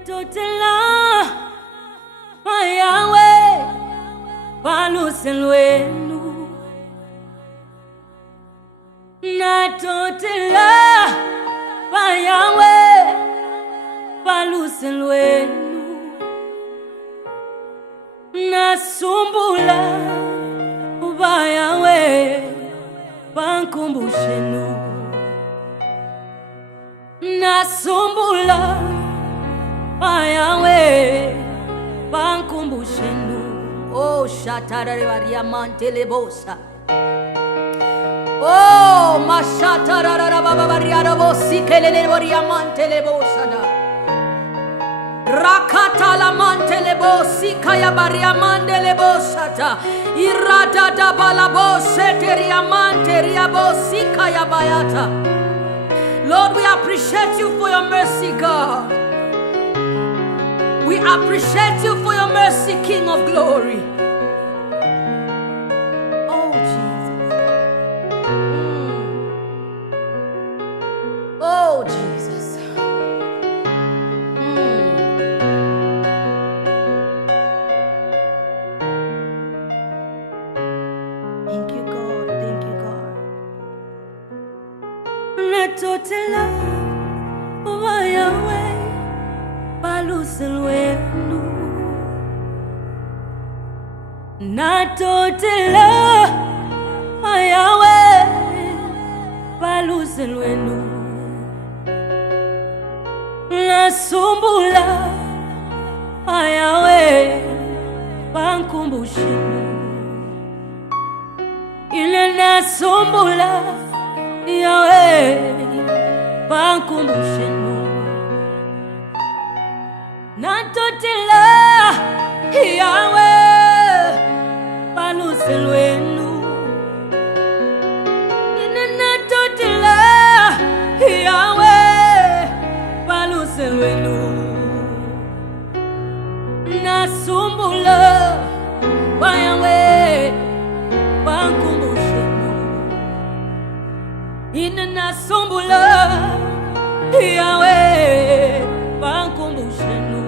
Natotela Yahweh paluselwenu. Natotela Yahweh paluselwenu. Nasumbula Yahweh pankumbushenu. Nasumbula Yahweh pankumbushenu. Oh, shatarare mantele bosa. Oh, mashatarara baba bariara bosi kelele boria mantele bosa da. Rakata la mantele bosi kaya baria mandele bosa da. Irada da balabose teria manteria bosi kaya bayata. Lord, we appreciate you for your mercy, God. We appreciate you for your mercy, King of glory. Oh, Jesus. Oh, Jesus. Thank you, God. Thank you, God. Natotela Yahweh paluselwenu. Natotela Yahweh paluselwenu. Nasumbula Yahweh pankumbushenu. Ile nasumbula Yahweh pankumbushenu. Natotela Yahweh paluselwenu. Ine natotela Yahweh paluselwenu. Nasumbula Yahweh pankumbushenu. Ine nasumbula Yahweh pankumbushenu.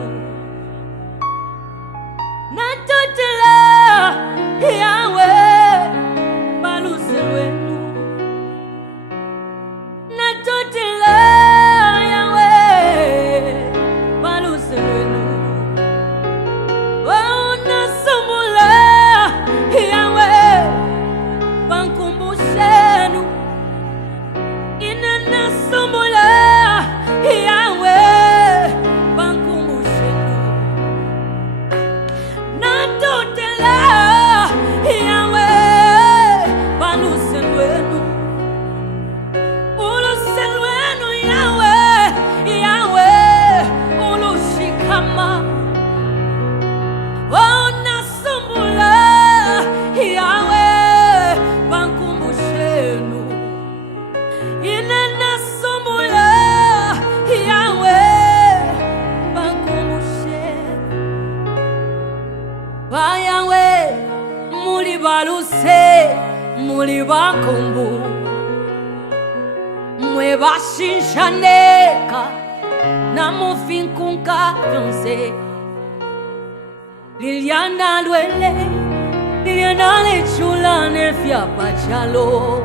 Natotela Yahweh paluselwenu. Natotela Yahweh paluselwenu. Oh, nasumbula Yahweh pankumbushenu. Ina nasumbula Yahweh pankumbushenu. Natotela Yahweh paluselwenu. Uluselwenu Yahweh, Yahweh ulushikama. Oh, nasumbula Yahweh pankumbushenu. Ina nasumbula Yahweh pankumbushenu. Yahweh muli baluse muli bakumbu. Mwe bashinshaneka na mufinkunka vyonse. Liliana lwele Liliana lechula nefya pachalo.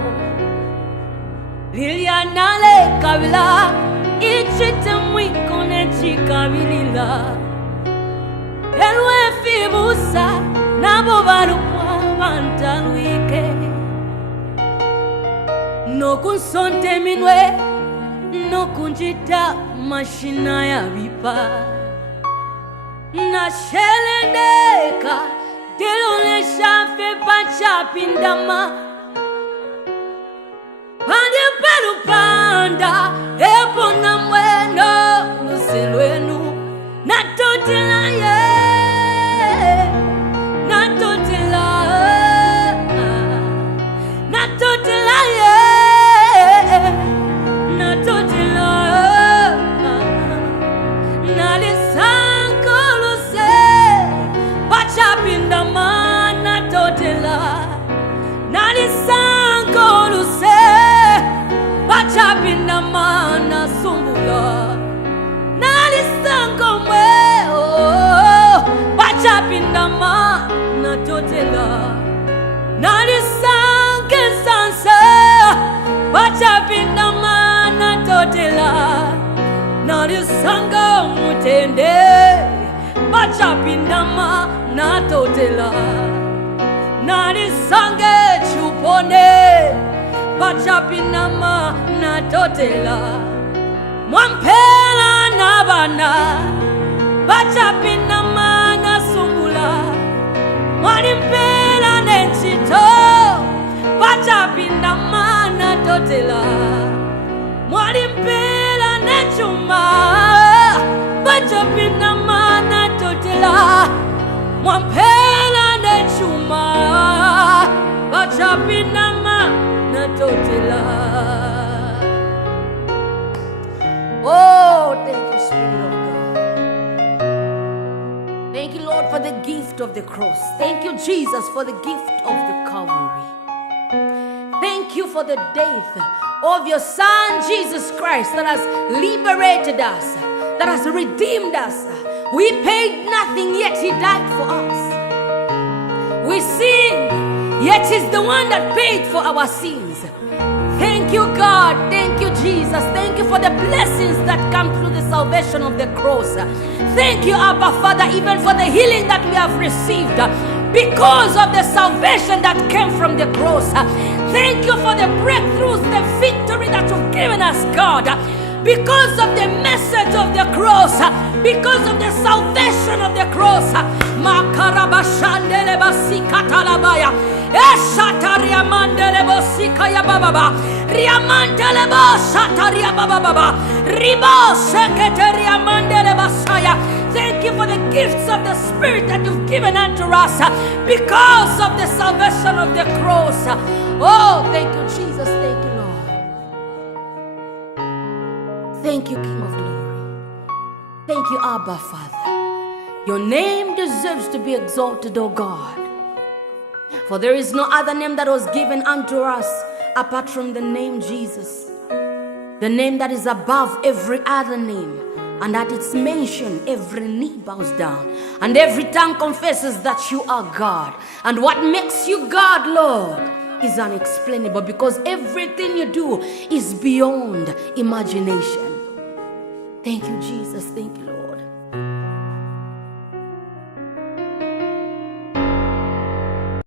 Liliana le kabila ichite mwiko nechikabilila. Elwe fibusa nabo barukwa bantalwike. No kunsonte minwe no kunjita mashina ya vipa. Na shelendeka dilule shafe pacha pindama. Pande pelu panda epo na mweno luselwenu. Natotela Natotela Natotela Natotela Nalisanko luse pachapindama. Natotela Nalisanko luse pachapindama. Nasumbula Nalisanko mwe nalisange sansa bachapinda mana totela nalisanga mutende bachapinda mana totela nalisange chupone bachapinda mana totela mwampela nabana bachapinda mana sungula mwalimpela nenchito bachapinda mana totela mwalimpela nechuma bachapinda mana totela mwampela nechuma bachapinda mana totela. Oh, thank you, Spirit of God. Thank you, Lord, for the gift of the cross. Thank you, Jesus, for the gift of the Calvary. Thank you for the death of your Son, Jesus Christ, that has liberated us, that has redeemed us. We paid nothing, yet He died for us. We sinned, yet He's the one that paid for our sins. Thank you, God. Thank you, Jesus. Thank you for the blessings that come through the salvation of the cross. Thank you, Abba Father, even for the healing that we have received because of the salvation that came from the cross. Thank you for the breakthroughs, the victory that you've given us, God, because of the message of the cross, because of the salvation of the cross. Makarabashandele basikatalabaya. Eshataria mandele bosikaya baba. Riamandele bosataria baba. Ribo seketeria mandele basaya. Thank you for the gifts of the Spirit that you've given unto us because of the salvation of the cross. Oh, thank you, Jesus. Thank you, Lord. Thank you, King of Glory. Thank you, Abba, Father. Your name deserves to be exalted, O God. For there is no other name that was given unto us apart from the name Jesus. The name that is above every other name. And at its mention, every knee bows down. And every tongue confesses that you are God. And what makes you God, Lord, is unexplainable, because everything you do is beyond imagination. Thank you, Jesus. Thank you, Lord.